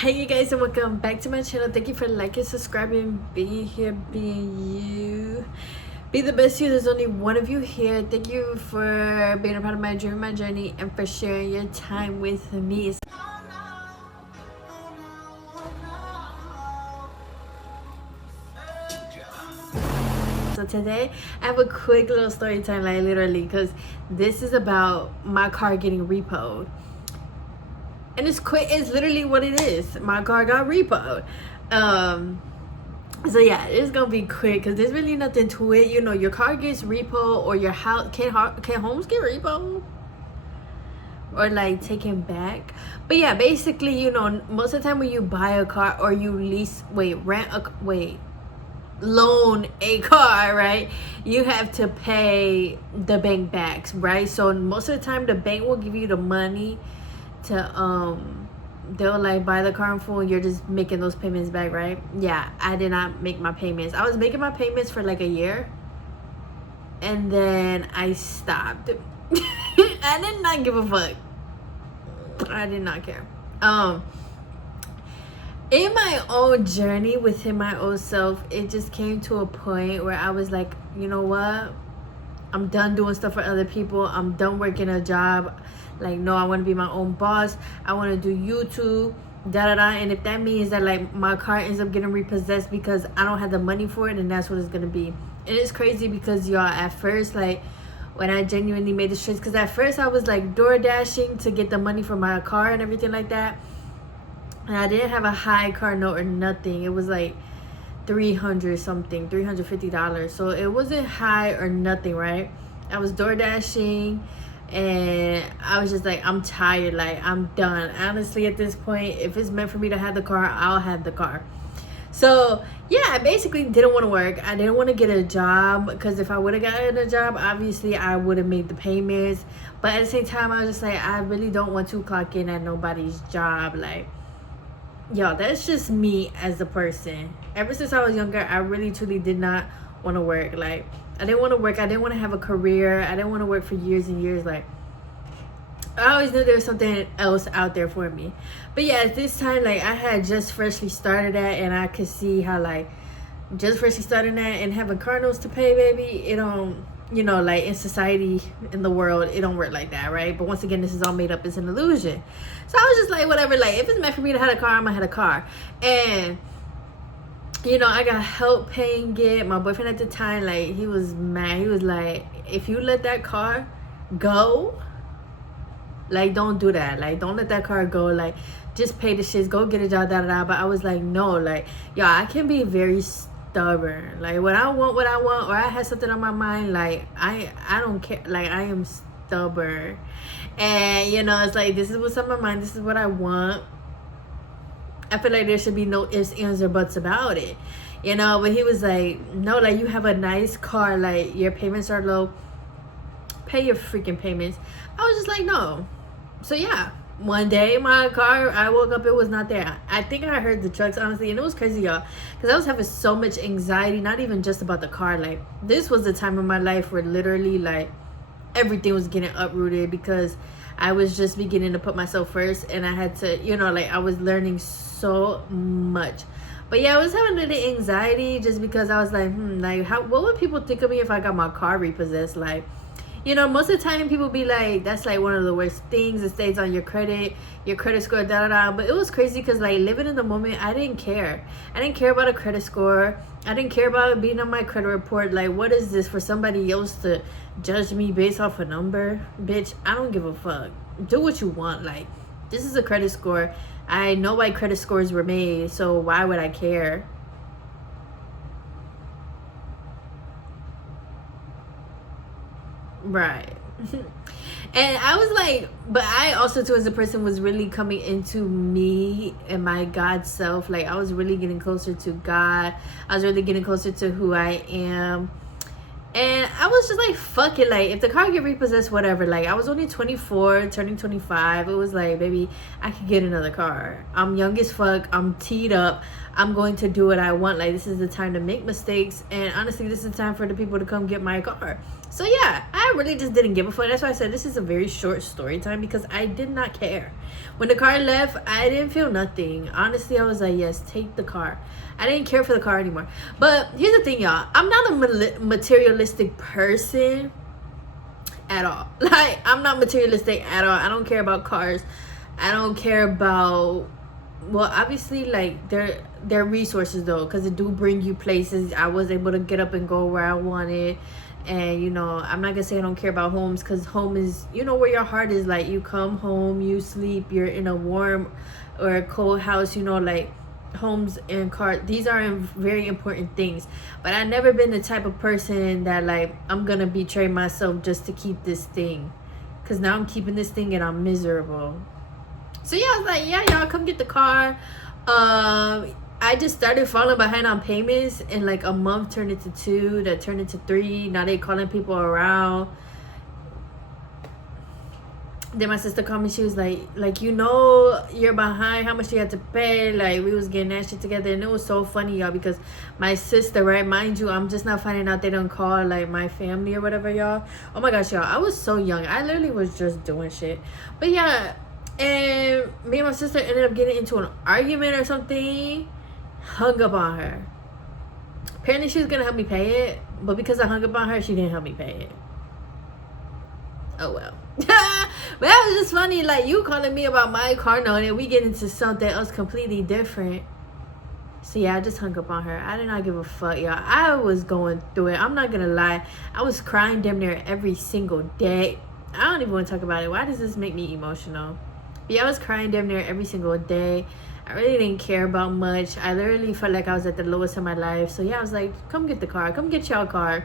Hey you guys, and welcome back to my channel. Thank you for liking, subscribing, being here, being you. Be the best you. There's only one of you here. Thank you for being a part of my dream, my journey, and for sharing your time with me. So today I have a quick little story time, like literally, because this is about my car getting repoed. And it's quick. It's literally what it is. My car got repoed. So yeah, it's gonna be quick because there's really nothing to it. You know, your car gets repo, or your house can homes get repo, or like taken back. But yeah, basically, you know, most of the time when you buy a car or you loan a car, right, you have to pay the bank back, right? So most of the time the bank will give you the money to they'll like buy the car in full and you're just making those payments back, right? Yeah, I did not make my payments. I was making my payments for like a year and then I stopped. I did not give a fuck. I did not care. In my own journey within my own self, it just came to a point where I was like, you know what, I'm done doing stuff for other people. I'm done working a job. Like, no, I want to be my own boss. I want to do YouTube, and if that means that like my car ends up getting repossessed because I don't have the money for it, then that's what it's gonna be. And it's crazy because y'all, at first, like when I genuinely made the choice, because at first I was like door dashing to get the money for my car and everything like that, and I didn't have a high car note or nothing. It was like $350, so it wasn't high or nothing, right? I was door dashing and I was just like, I'm tired, like I'm done. Honestly, at this point, if it's meant for me to have the car, I'll have the car. So yeah, I basically didn't want to work. I didn't want to get a job, because if I would have gotten a job, obviously I would have made the payments. But at the same time, I was just like, I really don't want to clock in at nobody's job. Like, yo, that's just me as a person. Ever since I was younger, I really truly did not want to work. Like, I didn't want to work. I didn't want to have a career. I didn't want to work for years and years. Like, I always knew there was something else out there for me. But yeah, at this time, like, I had just freshly started that, and I could see how, like, just freshly starting that and having car notes to pay, baby, it don't, you know, like in society, in the world, it don't work like that, right? But once again, this is all made up. It's an illusion. So I was just like, whatever, like, if it's meant for me to have a car, I'm gonna have a car. And you know, I got help paying it. My boyfriend at the time, like, he was mad. He was like, if you let that car go, like, don't do that. Like, don't let that car go. Like, just pay the shits, go get a job, But I was like, no, like, y'all, I can be very stubborn. Like, when I want what I want, or I have something on my mind, like, I don't care. Like, I am stubborn. And, you know, it's like, this is what's on my mind. This is what I want. I feel like there should be no ifs, ands, or buts about it, you know. But he was like, no, like, you have a nice car, like, your payments are low, pay your freaking payments. I was just like, no. So yeah, one day my car, I woke up, it was not there. I think I heard the trucks, honestly, and it was crazy, y'all, because I was having so much anxiety, not even just about the car. Like, this was the time in my life where literally, like, everything was getting uprooted, because I was just beginning to put myself first, and I had to, you know, like, I was learning so much. But yeah, I was having a little anxiety just because I was like, like, what would people think of me if I got my car repossessed? Like, you know, most of the time people be like, that's like one of the worst things. It stays on your credit score, But it was crazy because, like, living in the moment, I didn't care. I didn't care about a credit score. I didn't care about it being on my credit report. Like, what is this for somebody else to judge me based off a number? Bitch, I don't give a fuck. Do what you want. Like, this is a credit score. I know why credit scores were made, so why would I care? Right. And I was like, but I also too, as a person, was really coming into me and my God self. Like, I was really getting closer to God. I was really getting closer to who I am. And I was just like, fuck it. Like, if the car get repossessed, whatever. Like, I was only 24, turning 25. It was like, baby, I could get another car. I'm young as fuck. I'm teed up. I'm going to do what I want. Like, this is the time to make mistakes. And honestly, this is the time for the people to come get my car. So yeah, I really just didn't give a fuck. That's why I said this is a very short story time, because I did not care. When the car left, I didn't feel nothing. Honestly, I was like, yes, take the car. I didn't care for the car anymore. But here's the thing, y'all. I'm not a materialistic person at all. Like, I'm not materialistic at all. I don't care about cars. I don't care about, well, obviously, like, they're resources though, because it do bring you places. I was able to get up and go where I wanted. And, you know, I'm not gonna say I don't care about homes, because home is, you know, where your heart is. Like, you come home, you sleep, you're in a warm or a cold house, you know, like, homes and cars, these are very important things. But I've never been the type of person that, like, I'm gonna betray myself just to keep this thing, because now I'm keeping this thing and I'm miserable. So yeah, I was like, yeah, y'all, come get the car. I just started falling behind on payments, and like a month turned into 2, that turned into 3. Now they calling people around. Then my sister called me. She was like, you know, you're behind. How much you had to pay? Like, we was getting that shit together, and it was so funny, y'all, because my sister, right, mind you, I'm just not finding out they don't call like my family or whatever, y'all. Oh my gosh, y'all, I was so young. I literally was just doing shit. But yeah, and me and my sister ended up getting into an argument or something. Hung up on her. Apparently she was gonna help me pay it, but because I hung up on her, she didn't help me pay it. Oh well. But that was just funny. Like, you calling me about my car note and we get into something else completely different. So yeah, I just hung up on her. I did not give a fuck, y'all. I was going through it. I'm not gonna lie. I was crying damn near every single day. I don't even want to talk about it. Why does this make me emotional? But yeah, I was crying damn near every single day. I really didn't care about much. I literally felt like I was at the lowest of my life. So yeah, I was like, come get the car. Come get y'all car.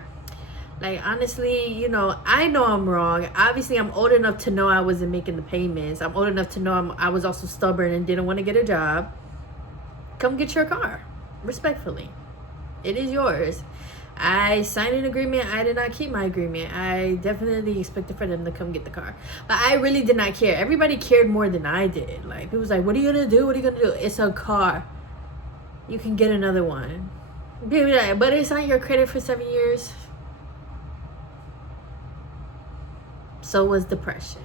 Like, honestly, you know I'm wrong. Obviously, I'm old enough to know I wasn't making the payments. I'm old enough to know I was also stubborn and didn't want to get a job. Come get your car. Respectfully. It is yours. I signed an agreement. I did not keep my agreement. I definitely expected for them to come get the car. But I really did not care. Everybody cared more than I did. Like, people was like, what are you going to do? What are you going to do? It's a car. You can get another one. People be like, but it's on your credit for 7 years. So was depression.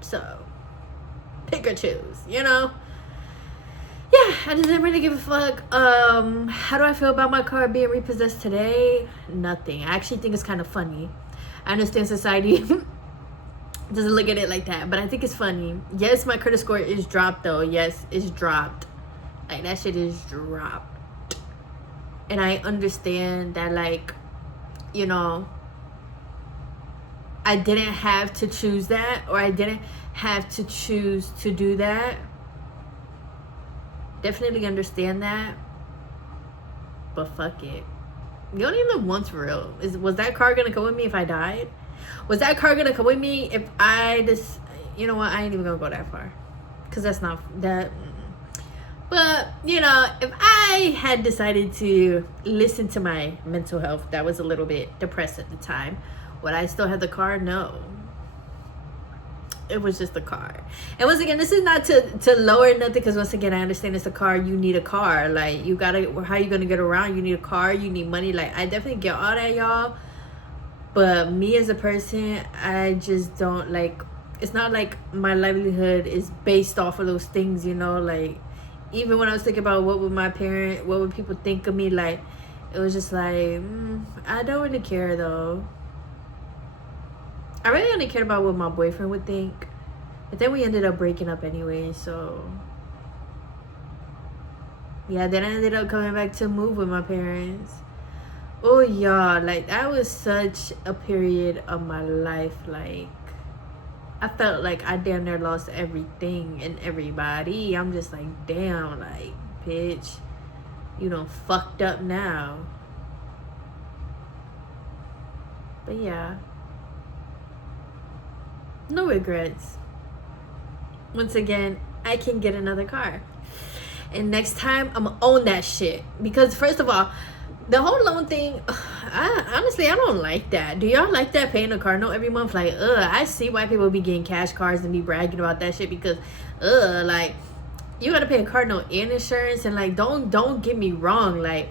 So, pick or choose, you know? Yeah, I just didn't really give a fuck. How do I feel about my car being repossessed today? Nothing. I actually think it's kind of funny. I understand society doesn't look at it like that, but I think it's funny. Yes, my credit score is dropped though. Yes, it's dropped. Like, that shit is dropped. And I understand that, like, you know, I didn't have to choose that, or I didn't have to choose to do that. Definitely understand that, but fuck it. You only live once, for real. Was that car gonna come with me if I died? Was that car gonna come with me if I just, you know what, I ain't even gonna go that far, because that's not that. But, you know, if I had decided to listen to my mental health, that was a little bit depressed at the time, would I still have the car? No. It was just a car. And once again, this is not to lower nothing, because once again, I understand it's a car. You need a car. Like, you gotta, how you gonna get around? You need a car. You need money. Like, I definitely get all that, y'all. But me as a person, I just don't, like, it's not like my livelihood is based off of those things, you know? Like, even when I was thinking about what would people think of me, like, it was just like, I don't really care though. I really only cared about what my boyfriend would think. But then we ended up breaking up anyway, so. Yeah, then I ended up coming back to move with my parents. Oh, y'all, like, that was such a period of my life. Like, I felt like I damn near lost everything and everybody. I'm just like, damn, like, bitch, you done fucked up now. But yeah. No regrets. Once again, I can get another car. And next time, I'm gonna own that shit. Because first of all, the whole loan thing, honestly, I don't like that. Do y'all like that, paying a car note every month? Like, I see why people be getting cash cars and be bragging about that shit, because, like, you gotta pay a car note and insurance. And, like, don't get me wrong. Like,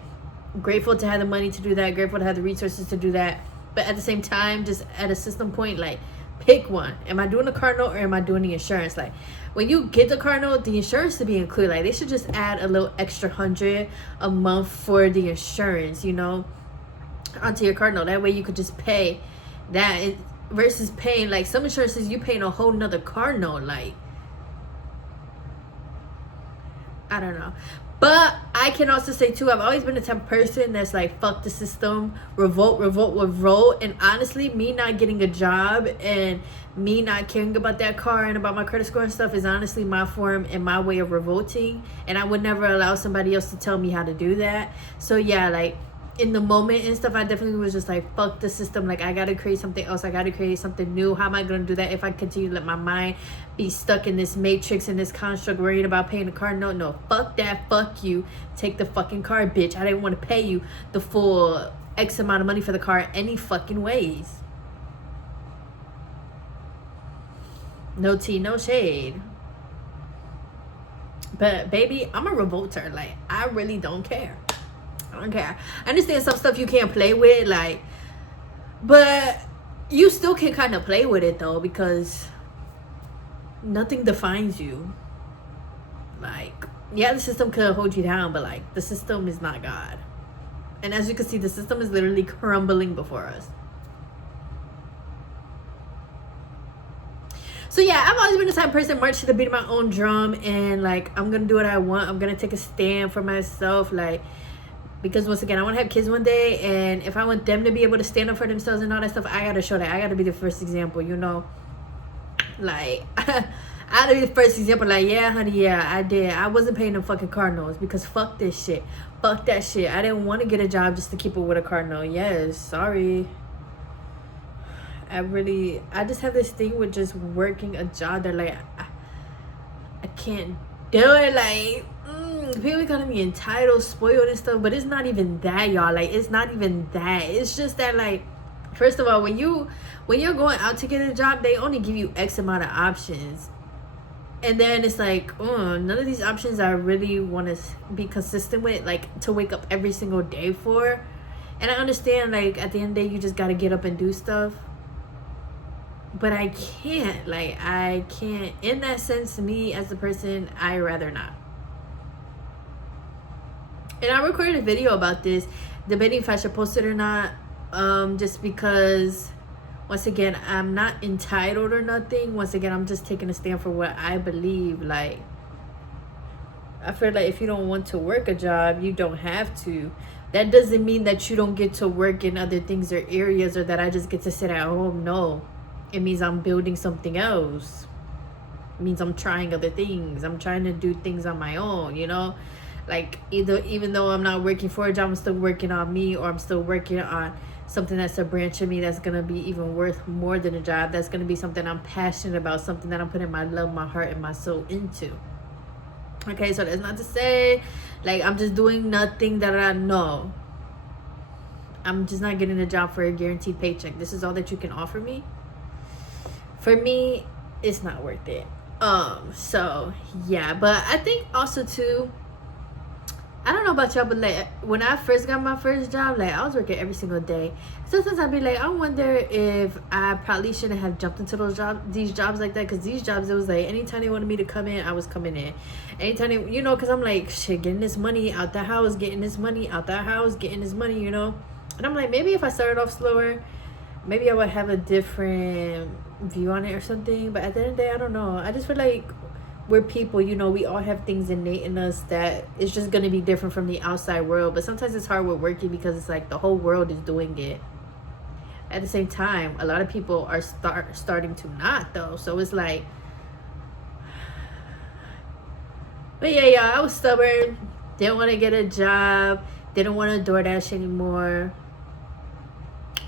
Grateful to have the money to do that, grateful to have the resources to do that. But at the same time, just at a system point, like, pick one. Am I doing the car note or am I doing the insurance? Like, when you get the car note, the insurance to be included. Like, they should just add a little extra $100 a month for the insurance, you know, onto your car note. That way you could just pay that versus paying, like, some insurances you paying a whole nother car note. Like, I don't know. But I can also say too, I've always been the type of person that's like, fuck the system, revolt. And honestly, me not getting a job and me not caring about that car and about my credit score and stuff is honestly my form and my way of revolting. And I would never allow somebody else to tell me how to do that. So yeah, like, in the moment and stuff, I definitely was just like, fuck the system. Like, I gotta create something else. I gotta create something new. How am I gonna do that if I continue to let my mind be stuck in this matrix, in this construct, worried about paying the car? No, fuck that. Fuck you. Take the fucking car, bitch. I didn't want to pay you the full X amount of money for the car any fucking ways. No tea, no shade. But baby, I'm a revolter. Like, I really don't care. I don't care. I understand some stuff you can't play with, like, but you still can kind of play with it though, because nothing defines you. Like, yeah, the system could hold you down, but like, the system is not God. And as you can see, the system is literally crumbling before us. So yeah, I've always been the type of person, march to the beat of my own drum, and like, I'm gonna do what I want. I'm gonna take a stand for myself, like, because once again, I want to have kids one day, and if I want them to be able to stand up for themselves and all that stuff, I gotta show that. I gotta be the first example, you know. Like, I gotta be the first example. Like, yeah, honey, yeah, I did. I wasn't paying them fucking car notes because fuck this shit. Fuck that shit. I didn't want to get a job just to keep up with a car note. Yes, sorry. I just have this thing with just working a job that, like, I can't do it. Like, people calling me entitled, spoiled and stuff, but it's not even that, y'all. Like, it's not even that. It's just that, like, first of all, when you're going out to get a job, they only give you X amount of options, and then it's like, none of these options I really want to be consistent with, like, to wake up every single day for. And I understand, like, at the end of the day, you just got to get up and do stuff, but I can't. Like, I can't. In that sense, me as a person, I rather not. And I recorded a video about this, debating if I should post it or not, just because, once again, I'm not entitled or nothing. Once again, I'm just taking a stand for what I believe. Like, I feel like if you don't want to work a job, you don't have to. That doesn't mean that you don't get to work in other things or areas, or that I just get to sit at home. No, it means I'm building something else. It means I'm trying other things. I'm trying to do things on my own, you know. Like, even though I'm not working for a job, I'm still working on me, or I'm still working on something that's a branch of me that's going to be even worth more than a job. That's going to be something I'm passionate about, something that I'm putting my love, my heart, and my soul into. Okay, so that's not to say, like, I'm just doing nothing that I know. I'm just not getting a job for a guaranteed paycheck. This is all that you can offer me. For me, it's not worth it. So, yeah. But I think also, too, I don't know about y'all, but like, when I first got my first job, like, I was working every single day. Sometimes I'd be like, I wonder if I probably shouldn't have jumped into these jobs like that, because these jobs, it was like, anytime they wanted me to come in, I was coming in. Anytime they, you know, because I'm like, shit, getting this money out the house, getting this money out the house, getting this money, you know. And I'm like, maybe if I started off slower, maybe I would have a different view on it or something. But at the end of the day, I don't know. I just feel like we're people, you know, we all have things innate in us that it's just going to be different from the outside world. But sometimes it's hard with working because it's like the whole world is doing it. At the same time, a lot of people are starting to not, though. So it's like, but yeah, I was stubborn. Didn't want to get a job. Didn't want to DoorDash anymore.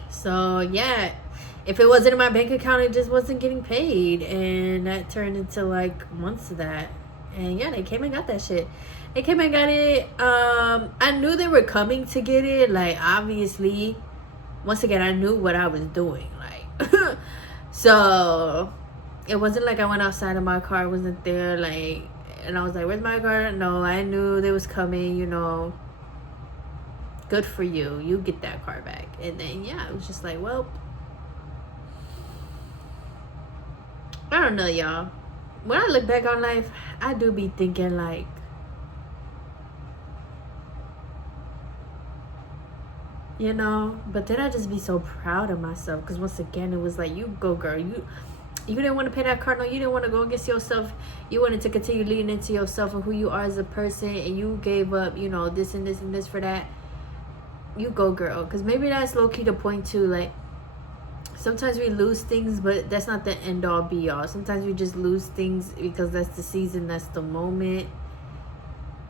So yeah, if it wasn't in my bank account, it just wasn't getting paid. And that turned into like months of that. And yeah, they came and got that shit. They came and got it. I knew they were coming to get it. Like, obviously, once again, I knew what I was doing. Like, so it wasn't like I went outside and my car wasn't there. Like, and I was like, where's my car? No, I knew they was coming, you know. good for you. You get that car back. And then, yeah, it was just like, well, I don't know, y'all. When I look back on life, I do be thinking like, you know, but then I just be so proud of myself, because once again, it was like, you go, girl. You didn't want to pay that car note. You didn't want to go against yourself. You wanted to continue leading into yourself and who you are as a person, and you gave up, you know, this and this and this for that. You go, girl. Because maybe that's low-key the point too. Like, sometimes we lose things, but that's not the end-all be-all. Sometimes we just lose things because that's the season, that's the moment.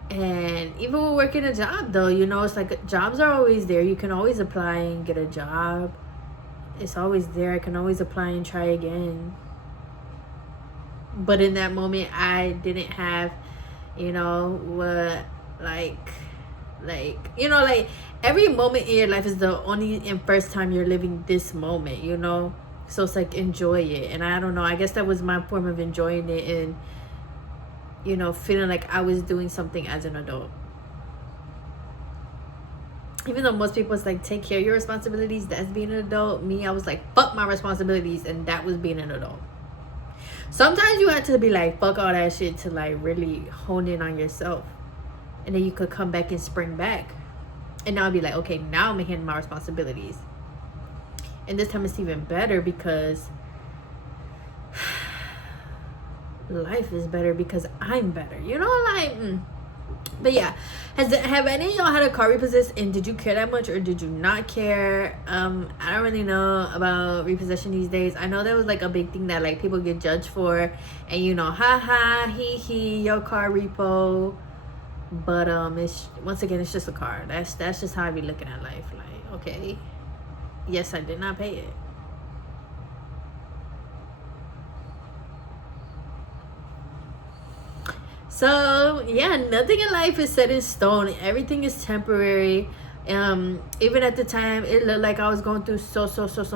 And even when working a job, though, you know, it's like jobs are always there. You can always apply and get a job. It's always there. I can always apply and try again. But in that moment, I didn't have, you know, what, like, you know, like, every moment in your life is the only and first time you're living this moment, you know? So it's like, enjoy it. And I don't know, I guess that was my form of enjoying it, and, you know, feeling like I was doing something as an adult. Even though most people, it's like, take care of your responsibilities, that's being an adult. Me, I was like, fuck my responsibilities, and that was being an adult. Sometimes you have to be like, fuck all that shit to like really hone in on yourself. And then you could come back and spring back. And now I'll be like, okay, now I'm handling my responsibilities. And this time it's even better because life is better because I'm better. You know, like, But yeah, have any of y'all had a car repossessed, and did you care that much or did you not care? I don't really know about repossession these days. I know that was like a big thing that like people get judged for, and you know, haha, hee, your car repo. But it's, once again, it's just a car. That's just how I be looking at life. Like, okay, yes, I did not pay it. So yeah, nothing in life is set in stone. Everything is temporary. Even at the time, it looked like I was going through so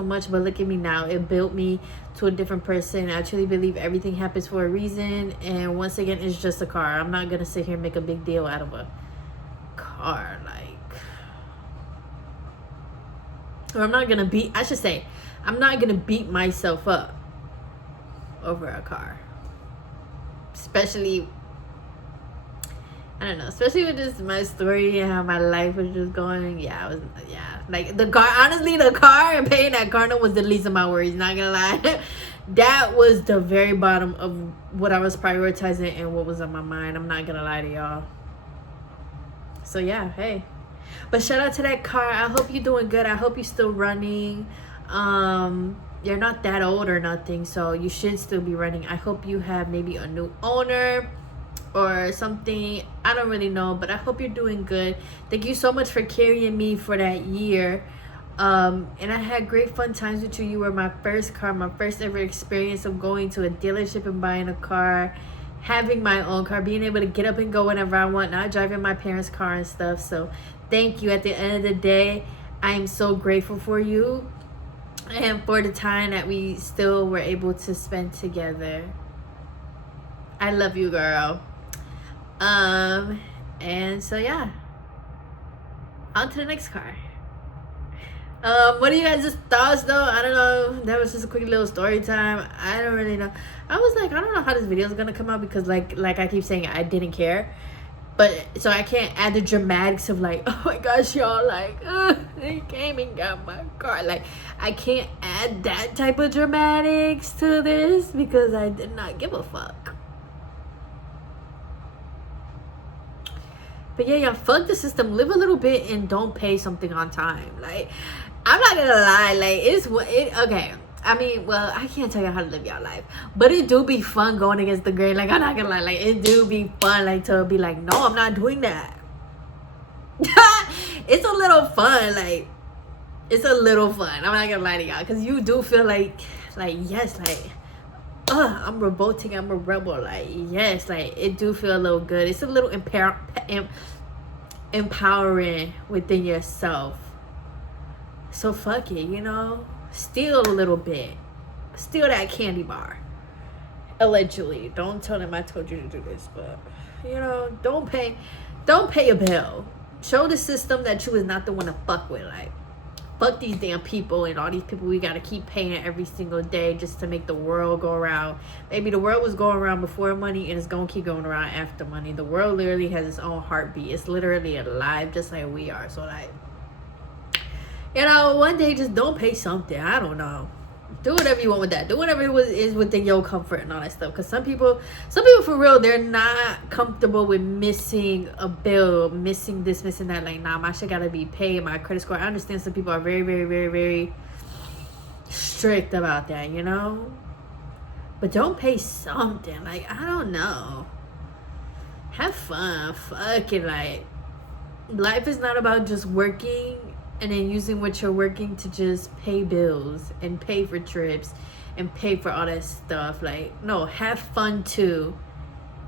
much, but look at me now. It built me to a different person. I truly believe everything happens for a reason, and once again, it's just a car. I'm not gonna sit here and make a big deal out of a car, like, or I'm not gonna beat, I should say, I'm not gonna beat myself up over a car, especially, I don't know, especially with just my story and how my life was just going. Yeah, like the car, honestly, the car and paying that car note was the least of my worries, not gonna lie. That was the very bottom of what I was prioritizing and what was on my mind. I'm not gonna lie to y'all. So yeah, hey, but shout out to that car. I hope you're doing good. I hope you're still running. You're not that old or nothing, so you should still be running. I hope you have maybe a new owner or something. I don't really know, but I hope you're doing good. Thank you so much for carrying me for that year. And I had great fun times with you. You were my first car, my first ever experience of going to a dealership and buying a car, having my own car, being able to get up and go whenever I want, not driving my parents' car and stuff. So thank you. At the end of the day, I am so grateful for you and for the time that we still were able to spend together. I love you, girl. And so yeah, on to the next car. What are you guys' thoughts though? I don't know, that was just a quick little story time. I don't really know. I was like, I don't know how this video is gonna come out, because like I keep saying, I didn't care, but so I can't add the dramatics of like, oh my gosh, y'all, like, they came and got my car. Like, I can't add that type of dramatics to this because I did not give a fuck. But yeah, y'all, fuck the system. Live a little bit and don't pay something on time. Like, I'm not gonna lie, like, okay. I mean, well, I can't tell you how to live your life, but it do be fun going against the grain. Like, I'm not gonna lie, like, it do be fun, like, to be like, no, I'm not doing that. It's a little fun, like, it's a little fun. I'm not gonna lie to y'all, because you do feel like, yes, like, I'm revolting, I'm a rebel, like, yes, like, it do feel a little good. It's a little empowering within yourself. So fuck it, you know, steal a little bit, steal that candy bar, allegedly. Don't tell them I told you to do this, but you know, don't pay a bill. show the system that you is not the one to fuck with. Like, fuck these damn people and all these people we gotta keep paying every single day just to make the world go around. Maybe the world was going around before money and it's gonna keep going around after money. The world literally has its own heartbeat. It's literally alive just like we are. So like, you know, one day just don't pay something. I don't know. Do whatever you want with that. Do whatever is within your comfort and all that stuff. Because some people for real, they're not comfortable with missing a bill, missing this, missing that. Like, nah, my shit gotta be paid. My credit score. I understand some people are very, very, very, very strict about that, you know. But don't pay something. Like, I don't know. Have fun. Fuck it. Like, life is not about just working and then using what you're working to just pay bills and pay for trips and pay for all that stuff. Like, no, have fun too.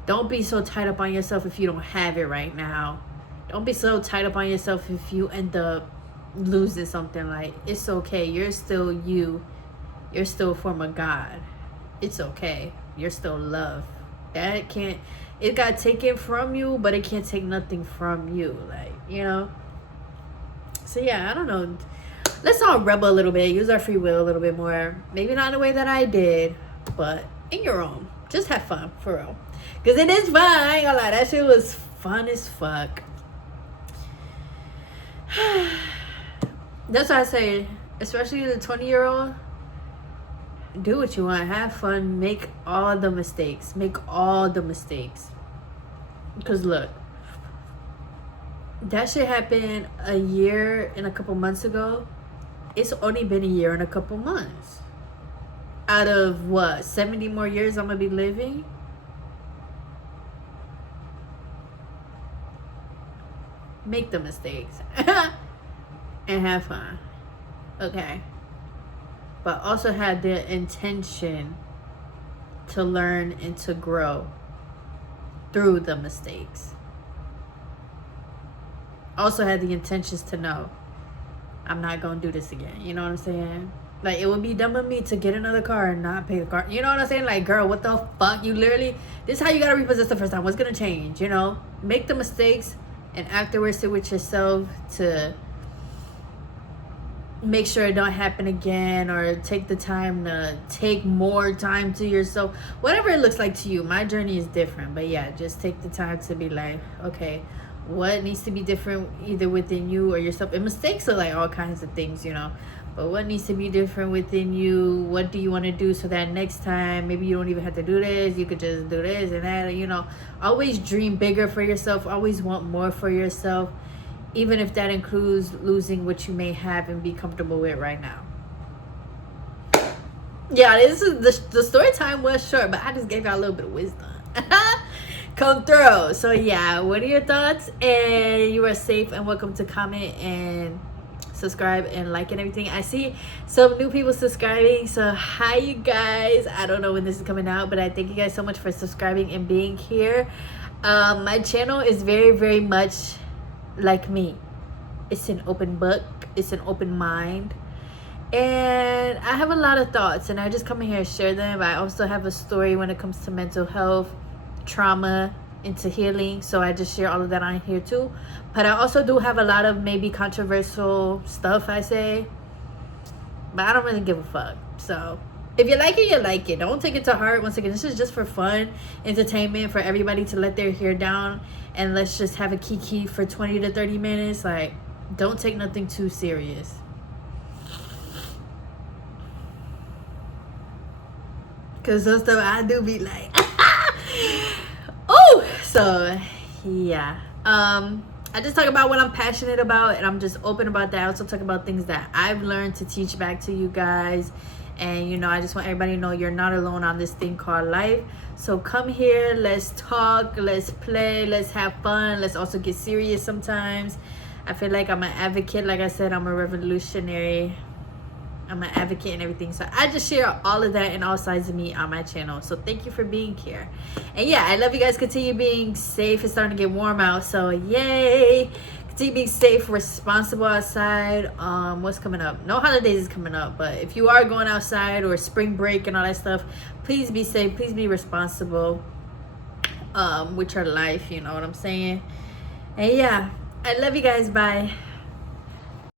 Don't be so tied up on yourself if you don't have it right now. Don't be so tied up on yourself if you end up losing something. Like, it's okay. You're still you. You're still a form of God. It's okay. You're still love. That can't, it got taken from you, but it can't take nothing from you. Like, you know. So yeah, I don't know. Let's all rebel a little bit. Use our free will a little bit more. Maybe not in the way that I did, but in your own. Just have fun, for real. Because it is fun. I ain't gonna lie. That shit was fun as fuck. That's why I say, especially the 20-year-old, do what you want. Have fun. Make all the mistakes. Make all the mistakes. Because look, that shit happened a year and a couple months ago. It's only been a year and a couple months. Out of what, 70 more years I'm gonna be living? Make the mistakes. And have fun. Okay. But also have the intention to learn and to grow through the mistakes. Also had the intentions to know I'm not gonna do this again. You know what I'm saying? Like, it would be dumb of me to get another car and not pay the car. You know what I'm saying? Like, girl, what the fuck? You literally, this is how you gotta repossess the first time. What's gonna change? You know, make the mistakes and afterwards sit with yourself to make sure it don't happen again, or take the time to take more time to yourself. Whatever it looks like to you. My journey is different, but yeah, just take the time to be like, okay, what needs to be different either within you or yourself? And mistakes are like all kinds of things, you know, but what needs to be different within you? What do you want to do so that next time maybe you don't even have to do this, you could just do this and that, you know. Always dream bigger for yourself. Always want more for yourself, even if that includes losing what you may have and be comfortable with right now. Yeah, this is the story time was short, but I just gave y'all a little bit of wisdom. Come through. So yeah, what are your thoughts? And you are safe and welcome to comment and subscribe and like and everything. I see some new people subscribing, so hi you guys. I don't know when this is coming out, but I thank you guys so much for subscribing and being here. My channel is very, very much like me. It's an open book. It's an open mind. And I have a lot of thoughts, and I just come in here and share them. I also have a story when it comes to mental health, trauma, into healing, so I just share all of that on here too. But I also do have a lot of maybe controversial stuff I say, but I don't really give a fuck. So if you like it, you like it. Don't take it to heart. Once again, this is just for fun, entertainment, for everybody to let their hair down, and let's just have a kiki for 20 to 30 minutes. Like, don't take nothing too serious. Cause those stuff I do be like oh, so yeah, I just talk about what I'm passionate about, and I'm just open about that. I also talk about things that I've learned to teach back to you guys. And you know, I just want everybody to know you're not alone on this thing called life. So come here, let's talk, let's play, let's have fun, let's also get serious sometimes. I feel like I'm an advocate. Like I said, I'm a revolutionary, I'm an advocate and everything. So I just share all of that and all sides of me on my channel. So thank you for being here. And yeah, I love you guys. Continue being safe. It's starting to get warm out, so yay. Continue being safe, responsible outside. What's coming up? No holidays is coming up, but if you are going outside or spring break and all that stuff, please be safe. Please be responsible with your life. You know what I'm saying? And yeah, I love you guys. Bye.